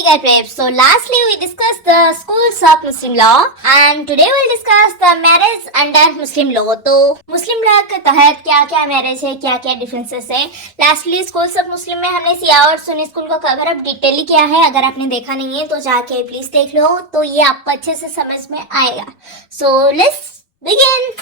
legal prep. So lastly we discussed the schools of Muslim law and today we'll discuss the marriage under Muslim law. तो मुस्लिम law के तहत क्या क्या marriage है, क्या क्या डिफरेंसेस है. लास्टली स्कूल्स ऑफ मुस्लिम में हमने सिया और सुन्नी स्कूल को कवर अप डिटेली किया है. अगर आपने देखा नहीं है तो जाके प्लीज देख लो, तो ये आपको अच्छे से समझ में आएगा. So let's begin.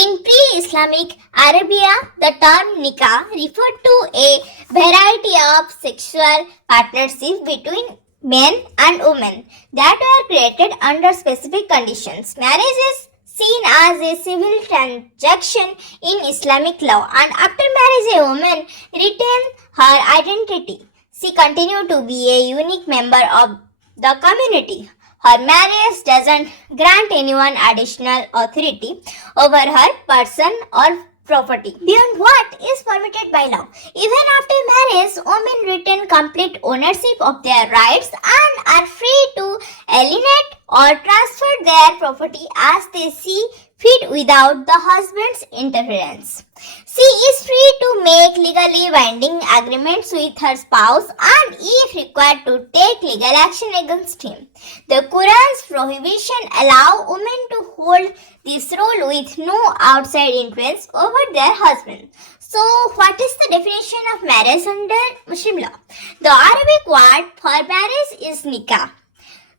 In pre-Islamic Arabia, the term nikah referred to a variety of sexual partnerships between men and women that were created under specific conditions. Marriage is seen as a civil transaction in Islamic law, and after marriage a woman retains her identity. She continues to be a unique member of the community. Her marriage doesn't grant anyone additional authority over her person or property beyond what is permitted by law. Even after marriage, women retain complete ownership of their rights and are free to alienate or transfer their property as they see fit without the husband's interference. She is free to make legally binding agreements with her spouse and, if required, to take legal action against him. The Quran's prohibition allows women to hold this role with no outside influence over their husband. So, what is the definition of marriage under Muslim law? The Arabic word for marriage is nikah.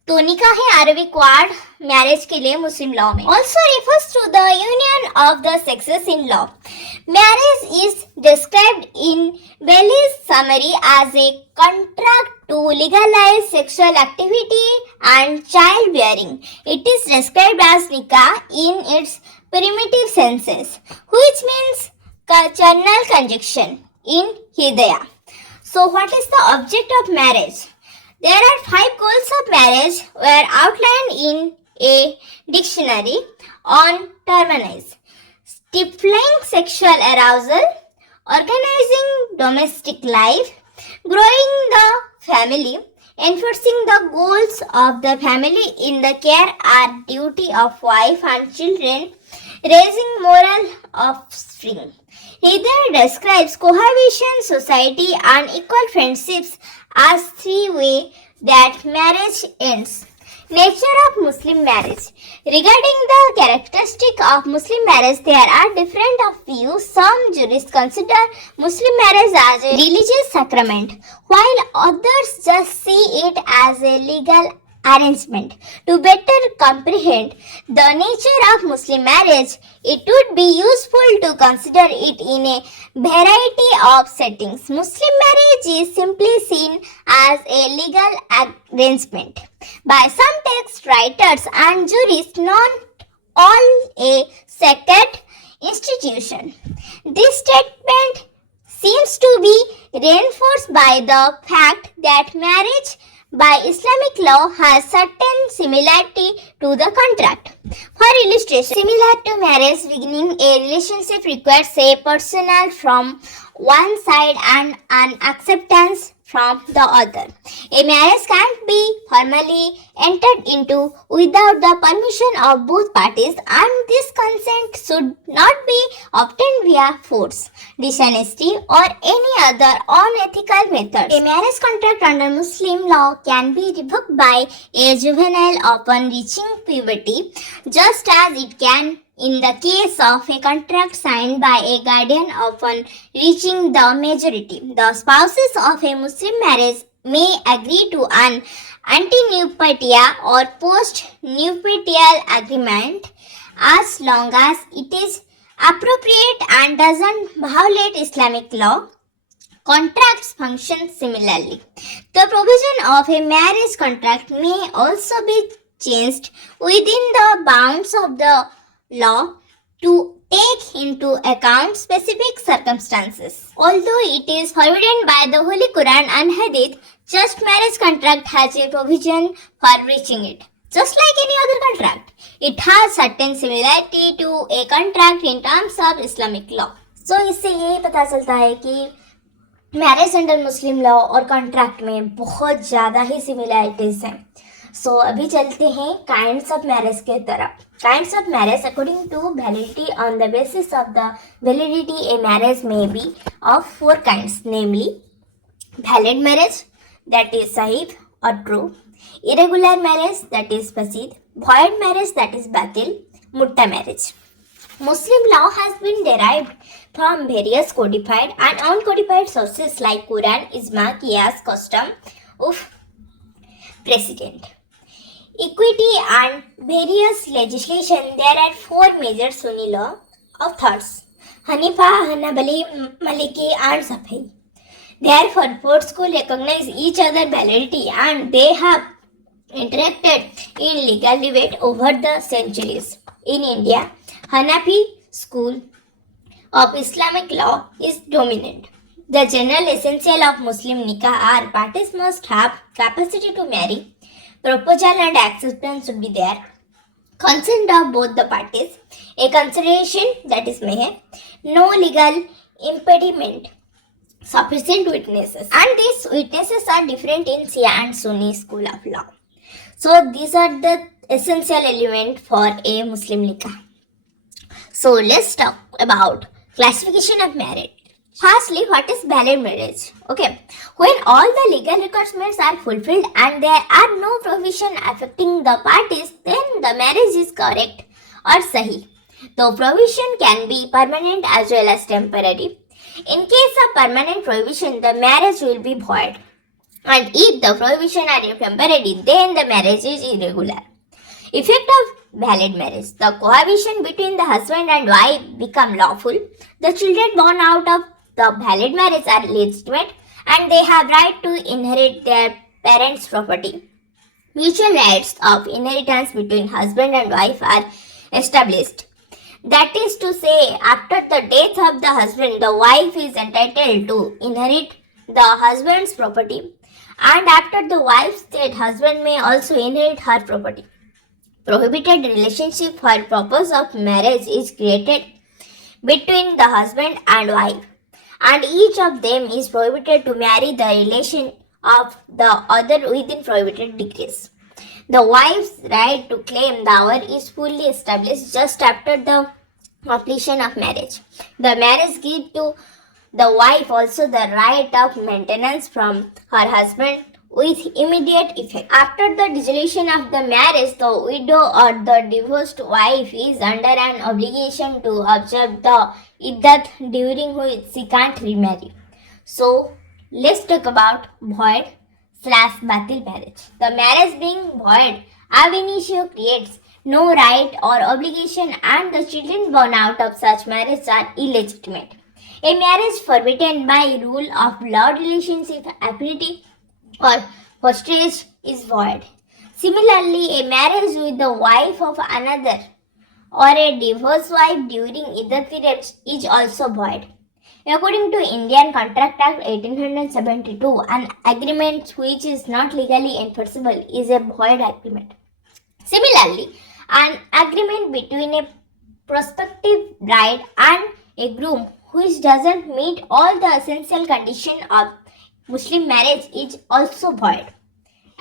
तो निकाह है Arabic word marriage के लिए Muslim law में. Also refers to the union of the sexes in law. Marriage is described in Baillie's summary as a contract to legalize sexual activity and childbearing. It is described as nikah in its primitive senses, which means charnel conjunction in Hidayah. So, what is the object of marriage? There are 5 goals of marriage were outlined in a dictionary on terminis: stifling sexual arousal, organizing domestic life, growing the family, enforcing the goals of the family in the care and duty of wife and children, raising moral offspring. Hidayah describes cohabitation, society, and equal friendships as 3 ways that marriage ends. Nature of Muslim marriage. Regarding the characteristic of Muslim marriage, there are different of views. Some jurists consider Muslim marriage as a religious sacrament, while others just see it as a legal arrangement. To better comprehend the nature of Muslim marriage, it would be useful to consider it in a variety of settings. Muslim marriage is simply seen as a legal arrangement by some text writers and jurists, not all a sacred institution. This statement seems to be reinforced by the fact that marriage by Islamic law has certain similarity to the contract. For illustration, similar to marriage beginning, a relationship requires a personal from one side and an acceptance from the other. A marriage can't be formally entered into without the permission of both parties, and this consent should not be obtained via force, dishonesty, or any other unethical method. A marriage contract under Muslim law can be revoked by a juvenile upon reaching puberty, just as it can in the case of a contract signed by a guardian upon reaching the majority. The spouses of a Muslim marriage may agree to an ante-nuptial or post-nuptial agreement as long as it is appropriate and doesn't violate Islamic law. Contracts function similarly. The provision of a marriage contract may also be changed within the bounds of the law to take into account specific circumstances. Although it is forbidden by the Holy Quran and Hadith, just marriage contract has a provision for reaching it. Just like any other contract, it has certain similarity to a contract in terms of Islamic law. So इससे ये पता चलता है कि marriage under मुस्लिम law और contract में बहुत ज़्यादा ही सिमिलैरिटीज हैं. सो अभी चलते हैं काइंड्स ऑफ मैरिज के तरफ. Kinds of marriage according to validity on the basis of the validity a marriage may be of 4 kinds, namely valid marriage, that is sahih or true, irregular marriage, that is basid, void marriage, that is batil, mutta marriage. Muslim law has been derived from various codified and uncodified sources like Quran, Ijma, Qiyas, custom of precedent. Equity and various legislation, there are four major Sunni law of thoughts: Hanifa, Hanbali, Maliki and Shafi'i. Therefore, both schools recognize each other's validity and they have interacted in legal debate over the centuries. In India, Hanafi school of Islamic law is dominant. The general essential of Muslim nikah are parties must have capacity to marry, proposal and acceptance should be there, consent of both the parties, a consideration, that is meher, no legal impediment, sufficient witnesses. And these witnesses are different in Shia and Sunni school of law. So these are the essential element for a Muslim nikah. So let's talk about classification of marriage. Firstly, what is valid marriage? Okay, when all the legal requirements are fulfilled and there are no provision affecting the parties, then the marriage is correct or sahi. The provision can be permanent as well as temporary. In case of permanent prohibition, the marriage will be void. And if the prohibition are temporary, then the marriage is irregular. Effect of valid marriage. The cohabitation between the husband and wife become lawful. The children born out of the valid marriage are legitimate and they have right to inherit their parents' property. Mutual rights of inheritance between husband and wife are established. That is to say, after the death of the husband, the wife is entitled to inherit the husband's property, and after the wife's death, husband may also inherit her property. Prohibited relationship for purpose of marriage is created between the husband and wife, and each of them is prohibited to marry the relation of the other within prohibited degrees. The wife's right to claim dower is fully established just after the completion of marriage. The marriage gives to the wife also the right of maintenance from her husband with immediate effect. After the dissolution of the marriage, the widow or the divorced wife is under an obligation to observe the iddat during which she can't remarry. So, let's talk about void/batil marriage. The marriage being void ab initio creates no right or obligation and the children born out of such marriage are illegitimate. A marriage forbidden by rule of blood relationship, affinity or hostage is void. Similarly, a marriage with the wife of another or a divorced wife during either period is also void. According to Indian Contract Act 1872, an agreement which is not legally enforceable is a void agreement. Similarly, an agreement between a prospective bride and a groom which doesn't meet all the essential conditions of Muslim marriage is also void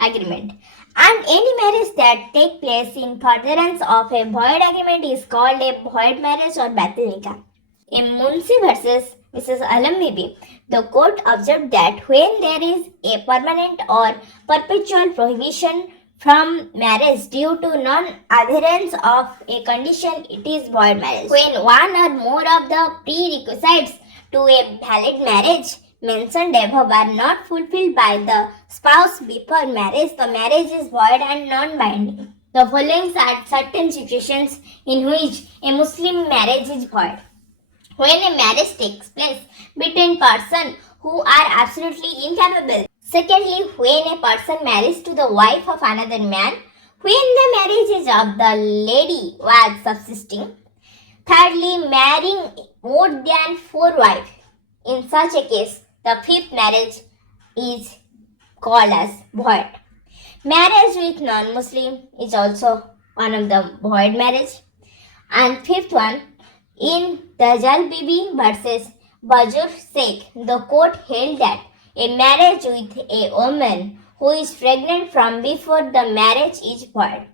agreement. And any marriage that takes place in furtherance of a void agreement is called a void marriage or batil nikah. In Munshi versus Mrs. Alam Bibi, the court observed that when there is a permanent or perpetual prohibition from marriage due to non-adherence of a condition, it is void marriage. When one or more of the prerequisites to a valid marriage mentioned above are not fulfilled by the spouse before marriage, the marriage is void and non-binding. The following are certain situations in which a Muslim marriage is void. When a marriage takes place between persons who are absolutely incapable. Secondly, when a person marries to the wife of another man, when the marriage of the lady was subsisting. Thirdly, marrying more than 4 wives. In such a case, the fifth marriage is called as void. Marriage with non-Muslim is also one of the void marriage. And fifth one, in Tajal Bibi versus Bajur Sheikh, the court held that a marriage with a woman who is pregnant from before the marriage is void.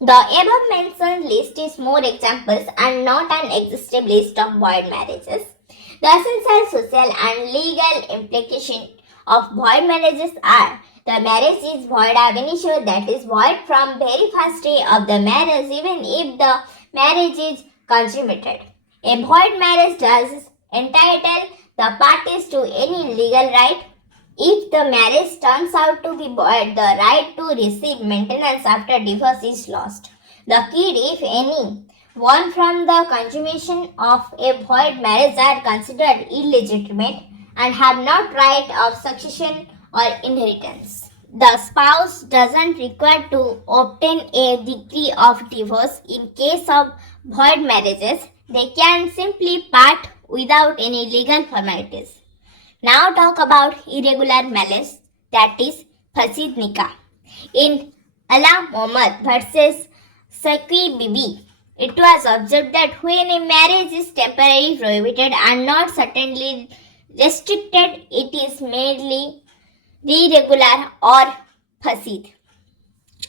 The above mentioned list is more examples and not an exhaustive list of void marriages. The essential social and legal implication of void marriages are: the marriage is void ab initio, that is void from very first day of the marriage even if the marriage is consummated. A void marriage does entitle the parties to any legal right. If the marriage turns out to be void, the right to receive maintenance after divorce is lost. The kid, if any, won from the consummation of a void marriage are considered illegitimate and have not right of succession or inheritance. The spouse doesn't require to obtain a decree of divorce in case of void marriages. They can simply part without any legal formalities. Now talk about irregular marriage, that is Fasid Nikah. In Allah Muhammad versus Saqi Bibi, it was observed that when a marriage is temporarily prohibited and not certainly restricted, it is merely irregular or Fasid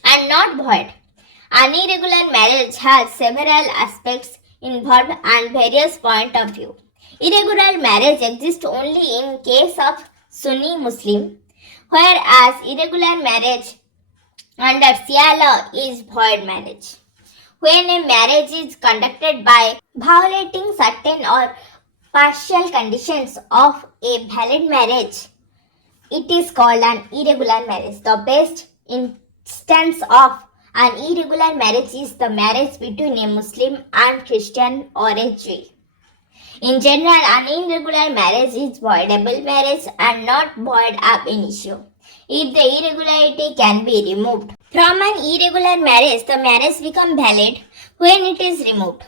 and not void. An irregular marriage has several aspects involved and various points of view. Irregular marriage exists only in case of Sunni Muslim, whereas irregular marriage under Shia law is void marriage. When a marriage is conducted by violating certain or partial conditions of a valid marriage, it is called an irregular marriage. The best instance of an irregular marriage is the marriage between a Muslim and Christian or a Jew. In general, an irregular marriage is voidable marriage and not void ab initio if the irregularity can be removed. From an irregular marriage, the marriage becomes valid when it is removed.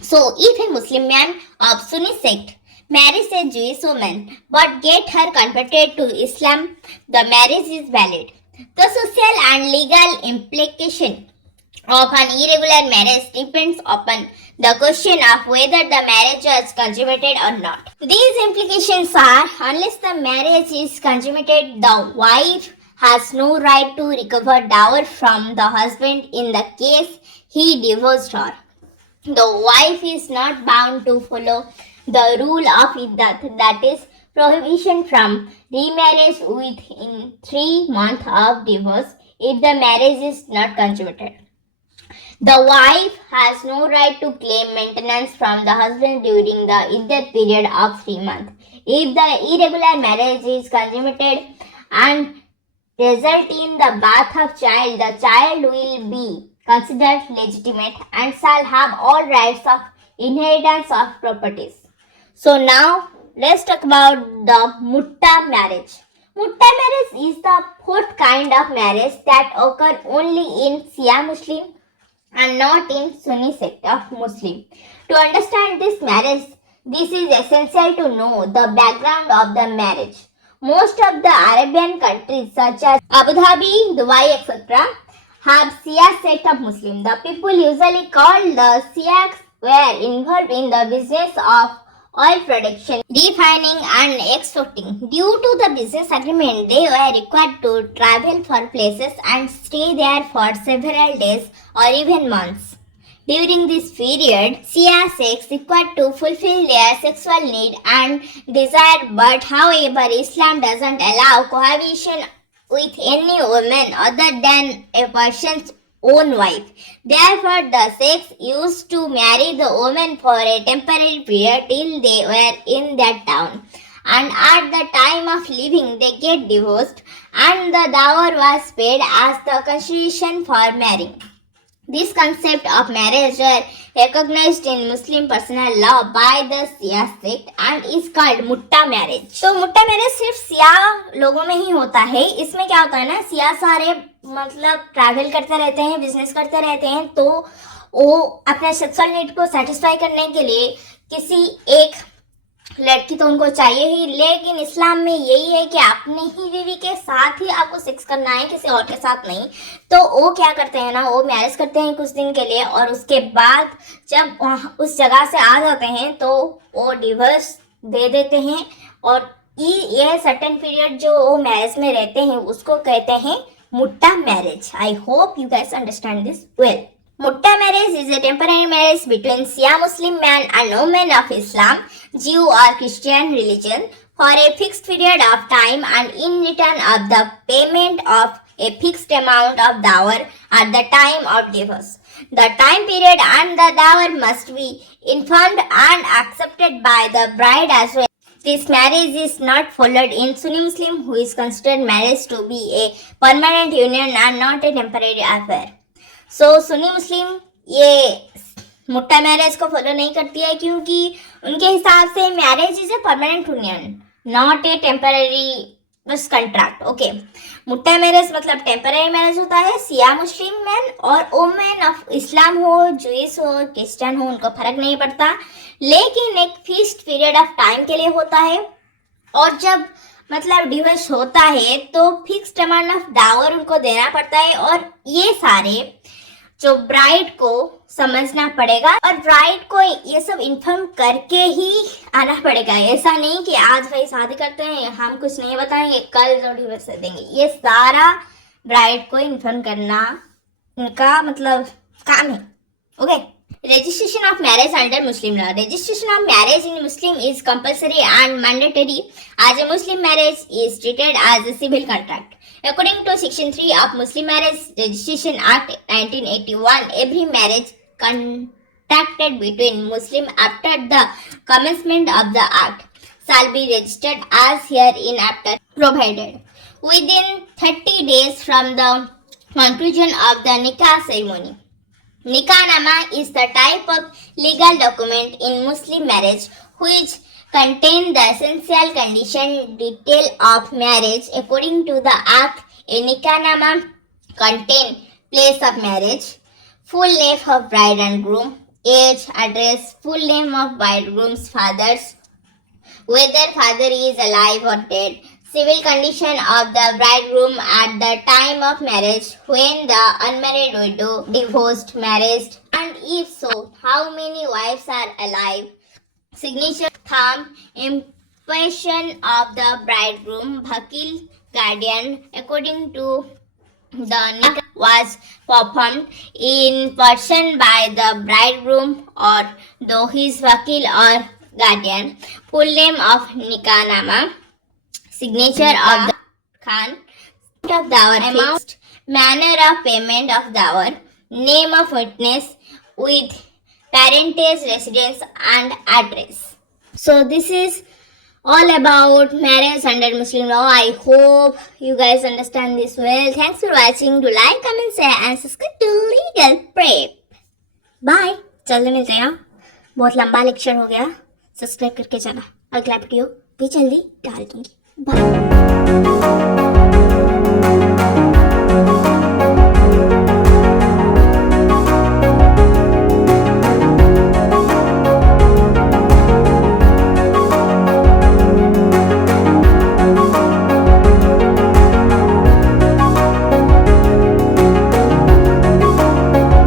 So, if a Muslim man of Sunni sect marries a Jewish woman but get her converted to Islam, the marriage is valid. The social and legal implication of an irregular marriage depends upon the question of whether the marriage was consummated or not. These implications are: unless the marriage is consummated, the wife has no right to recover dower from the husband in the case he divorced her. The wife is not bound to follow the rule of iddat, that is, prohibition from remarriage within 3 months of divorce if the marriage is not consummated. The wife has no right to claim maintenance from the husband during the iddat period of 3 months. If the irregular marriage is consummated and result in the birth of child, the child will be considered legitimate and shall have all rights of inheritance of properties. So now let's talk about the Mutta marriage. Mutta marriage is the fourth kind of marriage that occur only in Shia Muslim and not in Sunni sect of Muslim. To understand this marriage, this is essential to know the background of the marriage. Most of the Arabian countries such as Abu Dhabi, Dubai, etc. have Shia sect of Muslim. The people usually called the Shias were involved in the business of oil production, refining and exporting. Due to the business agreement, they were required to travel for places and stay there for several days or even months. During this period, Shia sects required to fulfill their sexual need and desire, but however, Islam doesn't allow cohabitation with any woman other than a person's own wife. Therefore, the sects used to marry the woman for a temporary period till they were in that town. And at the time of leaving, they get divorced and the dower was paid as the consideration for marrying. This concept of marriage was recognized in Muslim personal law by the Shia sect and is called Mutta marriage. तो मुट्टा marriage सिर्फ सिया लोगों में ही होता है. इसमें क्या होता है ना, सिया सारे मतलब ट्रैवल करते रहते हैं, बिजनेस करते रहते हैं, तो वो अपने सेक्सुअल नीड को सेटिस्फाई करने के लिए किसी एक लड़की तो उनको चाहिए ही, लेकिन इस्लाम में यही है कि अपनी ही बीवी के साथ ही आपको सेक्स करना है, किसी और के साथ नहीं. तो वो क्या करते हैं ना, वो मैरिज करते हैं कुछ दिन के लिए और उसके बाद जब उस जगह से आ जाते हैं तो वो डिवोर्स दे देते हैं. और ये सर्टेन पीरियड जो वो मैरिज में रहते हैं उसको कहते हैं मुट्टा marriage. I hope you guys understand this well. Mutta marriage is a temporary marriage between Shia Muslim man and woman of Islam, Jew or Christian religion for a fixed period of time and in return of the payment of a fixed amount of dower at the time of divorce. The time period and the dower must be informed and accepted by the bride as well. This marriage is not followed in Sunni Muslim, who is considered marriage to be a permanent union and not a temporary affair. So Sunni Muslim ये मुट्टा marriage को follow नहीं करती है, क्योंकि उनके हिसाब से marriage is a permanent union, not a temporary बस कंट्रैक्ट. ओके, मुट्टा मैरिज मतलब टेम्पररी मैरिज होता है. सिया मुस्लिम मैन और वुमेन ऑफ इस्लाम हो, जूइस हो, क्रिश्चियन हो, उनको फर्क नहीं पड़ता, लेकिन एक फिक्स्ड पीरियड ऑफ टाइम के लिए होता है. और जब मतलब डिवोर्स होता है तो फिक्स्ड अमाउंट ऑफ डावर उनको देना पड़ता है. और ये सारे जो ब्राइड को समझना पड़ेगा और ब्राइड को ये सब इन्फॉर्म करके ही आना पड़ेगा. ऐसा नहीं कि आज भाई शादी करते हैं, हम कुछ नहीं बताएंगे, कल जो डिवोर्स देंगे. ये सारा ब्राइड को इन्फॉर्म करना उनका मतलब काम है. Okay, registration of marriage under Muslim law. Registration of marriage in Muslim is compulsory and mandatory, as a Muslim marriage is treated as a civil contract. According to Section 3 of Muslim Marriage Registration Act 1981, every marriage contracted between Muslim after the commencement of the act shall be registered as hereinafter provided within 30 days from the conclusion of the nikah ceremony. Nikahnaama is the type of legal document in Muslim marriage which contain the essential condition detail of marriage. According to the act, a nikahnaama contain place of marriage, full name of bride and groom, age, address, full name of bridegroom's fathers, whether father is alive or dead, civil condition of the bridegroom at the time of marriage, when the unmarried widow divorced, married, and if so, how many wives are alive, signature, thumb, impression of the bridegroom, vakil, guardian. According to the nikah was performed in person by the bridegroom or though his vakil or guardian. Full name of nikahnaama, signature of the Khan, of dower amount, manner of payment of dower, name of witness with parentage, residence and address. So this is all about marriage under Muslim law. I hope you guys understand this well. Thanks for watching. Do like, comment, share and subscribe to Legal Prep. Bye. जल्दी मिलते हैं. बहुत लंबा lecture हो गया. Subscribe करके जाना. अगला वीडियो भी जल्दी डाल दूंगी. Bye.